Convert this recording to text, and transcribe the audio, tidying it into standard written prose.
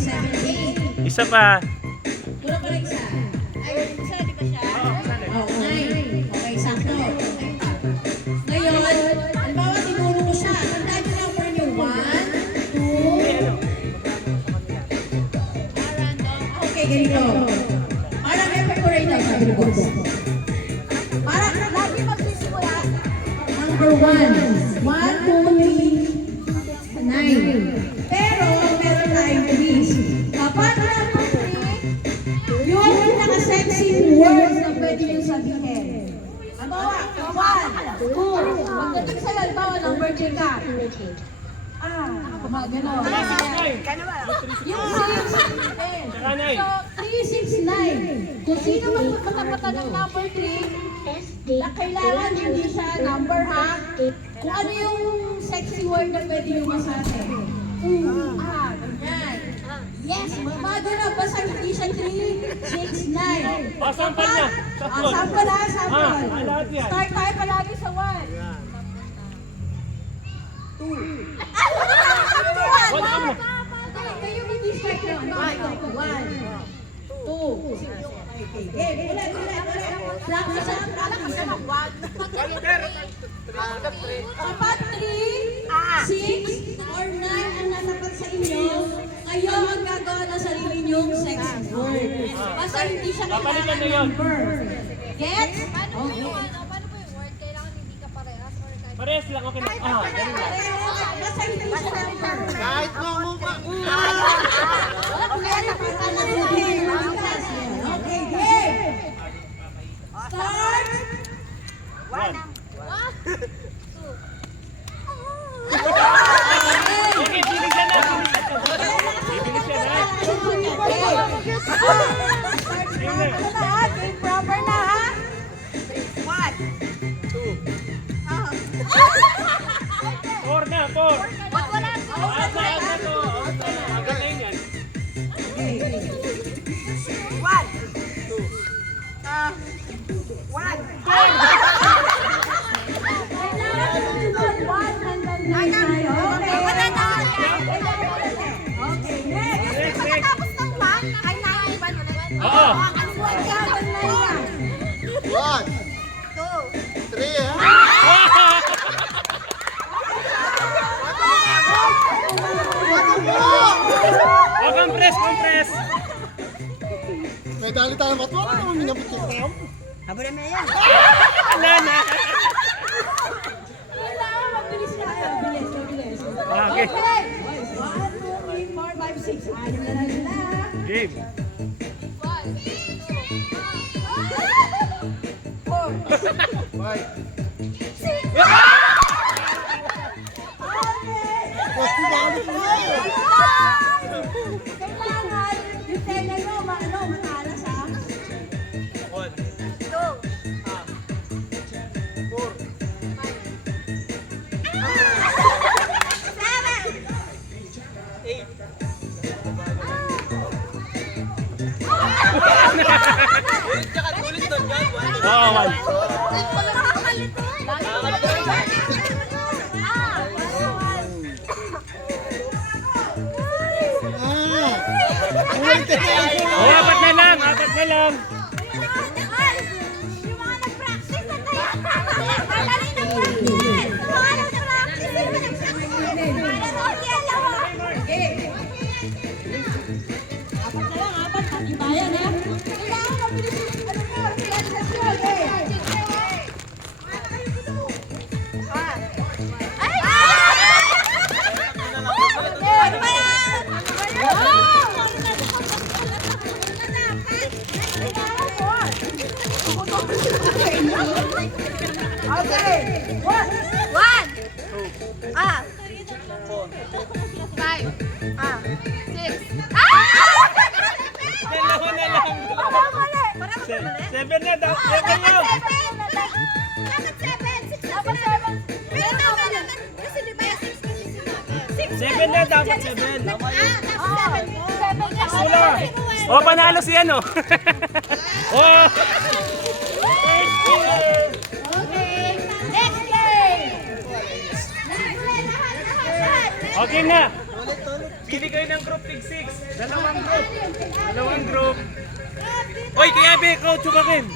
7, 8. Isa pa. Puro pa rin isa. Ay, isa, di ba siya? Oo, 9. Okay, sakto. Ngayon, halimbawa, tinuro ko siya. Tandaan niyo number niyo. 1, 2. Okay, ganito. Parang evaporator, sabi ni boss. Parang lagi magsisimula. Number 1. 1, 2, 3, 9. Pero, meron tayong twist. Kapag number 3, yung pinaka-sexy words na pwede nyo sabihin. Halimbawa, 1, 2. Pagdating sa'yo, halimbawa, number 3 ka. Gano'n. Yung 6, so 3, 6, 9. Kung sino magpapata ng number 3, na kailangan hindi siya number ha. Kung ano yung sexy word na pwede yung masabi. Ganyan. Yes, mga gano'n. Basta hindi siya 3, 6, 9. Sample na. Sample na, sample. Start tayo palagi sa 1. 2. Kayo hindi start na. 1, 2. Game. Ulit. Practice. Kapag 3, 6, or 9 ang nasapat sa inyo, kayo ang gagawa ng sarili niyong sexy word. Basta hindi siya kailangan number. Get? Paano po yung word? Kailangan hindi ka parehas or kahit... Parehas lang, okay lang. Basta hindi siya number. Kahit mo pa. Okay, game! Start! 1. Okay, bilis siya na. Bibilis siya na. Game proper na ha? 4 na, 4. Ba't wala po? Asa to. Agad na yun yan. Pagkatapos ng 1, ay 9 pa ulit. Oo. 1, 3, ha? Oh, compress. May dali tayo matwa. Ano minabot yung tao? Wala na. Okay. 1, 2, 3, 4, 5, 6. Anim na lang sila. Game. 4. Kailangan, yung tenga nyo, matalas ha? 4 na lang. Yung mga nag-practice na tayo. Madali na practice. Yung mga nag-practice. Yung mga Apat, pagkibayan ha? Kailangan mabilis yung realisasyon Ano ba yan? Okay, 1. 5. 6. Dalawa na lang. Parang mali. Parang mali. 7 na daw. 7 na. Dapat 7. 6 dapat 7. Pero tama naman. Kasi di ba yung 6 kasi sinabi? 7 na dapat 7. Dapat 7. Sula. Oh, panalo si ano. Oh. Okay, next game! Okay na. Pili kayo ng group tig 6. Dalawang group. Hoy, kaya be, coach ka kin.